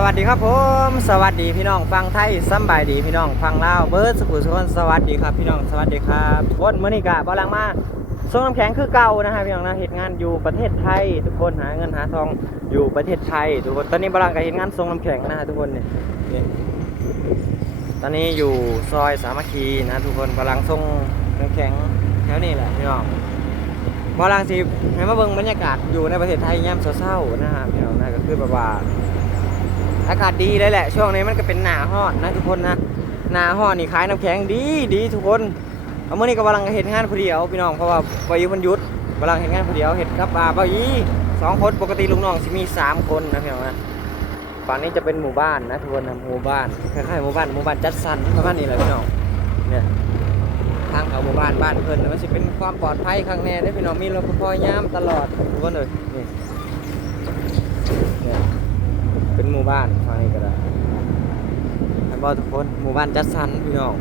สวัสดีครับผมสวัสดีพี่น้องฟังไทยสำบายดีพี่น้องฟังลาวเบิร์ดสุขุสุขนสวัสดีครับพี่น้องสวัสดีครับทุกคนมื้อนี้กะบอลังมาส่งน้ำแข็งคือเก่านะฮะพี่น้องนะเหตุงานอยู่ประเทศไทยทุกคนหาเงินหาทองอยู่ประเทศไทยทุกคนตอนนี้บอลังกับเหตุงานส่งน้ำแข็งนะฮะทุกคนนี่ตอนนี้อยู่ซอยสามัคคีนะทุกคนบอลังส่งน้ำแข็งแถวนี้แหละพี่น้องบอลังสิให้มาเบิ่งบรรยากาศอยู่ในประเทศไทยยามเช้าๆนะฮะพี่น้องนะก็คือแบบว่าอากาศดีเลยแหละช่วงนี้มันก็เป็นหน้าร้อนนะทุกคนนะหน้าร้อนนี่ขายน้ำแข็งดีทุกคนเอาเมื่อนี้ก็กำลังเห็นงานผู้เดียวพี่น้องเพราะว่าบายุมันหยุดกำลังเห็นงานผู้เดียวเห็ดครับบายี2 คนปกติลูกน้องสิมี3 คนนะพี่น้องนะฝั่งนี้จะเป็นหมู่บ้านนะทุกคนนะหมู่บ้านคล้ายๆหมู่บ้านจัดสรรประมาณนี้แหละพี่น้องเนี่ยทางเขาหมู่บ้านเพิ่นมันสิเป็นความปลอดภัยข้างแน่ได้พี่น้องมีรปภยามตลอดทุกคนเลยนี่เนี่ยเป็นหมู่บ้านฝั่งนี้ก็ได้ทุกคนหมู่บ้านจัดสรรพี่น้อง